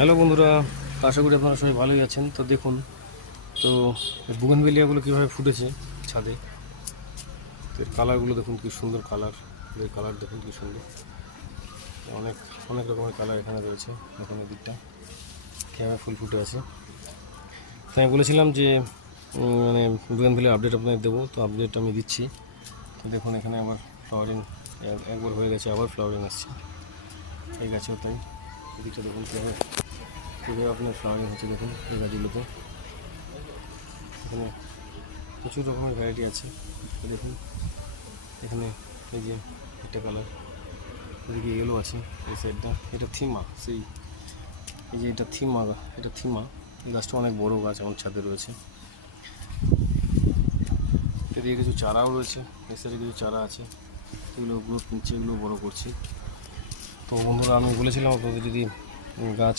Hello বন্ধুরা, আশা করি আপনারা সবাই ভালোই আছেন। তো দেখুন, তো বুগেনভেলিয়াগুলো কীভাবে ফুটেছে ছাদে। তো এর কালারগুলো দেখুন, কী সুন্দর কালার। এর কালার দেখুন কী সুন্দর। অনেক অনেক রকমের কালার এখানে রয়েছে। দেখুন এদিকটা কীভাবে ফুল ফুটে আছে। তো আমি বলেছিলাম যে মানে বুগেনভেলিয়া আপডেট আপনাদের দেবো, তো আপডেট আমি দিচ্ছি। তো দেখুন এখানে আবার ফ্লাওয়ারিং একবার হয়ে গেছে, আবার ফ্লাওয়ারিং আসছে। এই গাছেও তাই। এদিকটা দেখুন কীভাবে আপনার ফ্লাওয়ারিং হচ্ছে। দেখুন এই গাছগুলোতে এখানে প্রচুর রকমের ভ্যারাইটি আছে। দেখুন এখানে এই যে একটা কালার, এদিকে ইয়েলো আছে। এই সাইডটা এটা থিমা, সেই এই যে এটা থিমা, এটা থিমা। এই গাছটা অনেক বড় গাছ, আমার ছাদে রয়েছে। এদিকে কিছু চারাও রয়েছে, এই সাইডে কিছু চারা আছে, এগুলো গ্রোথ নিচ্ছে, এগুলো বড়ো করছি। তো বন্ধুরা, আমি বলেছিলাম আপনাদের যদি গাছ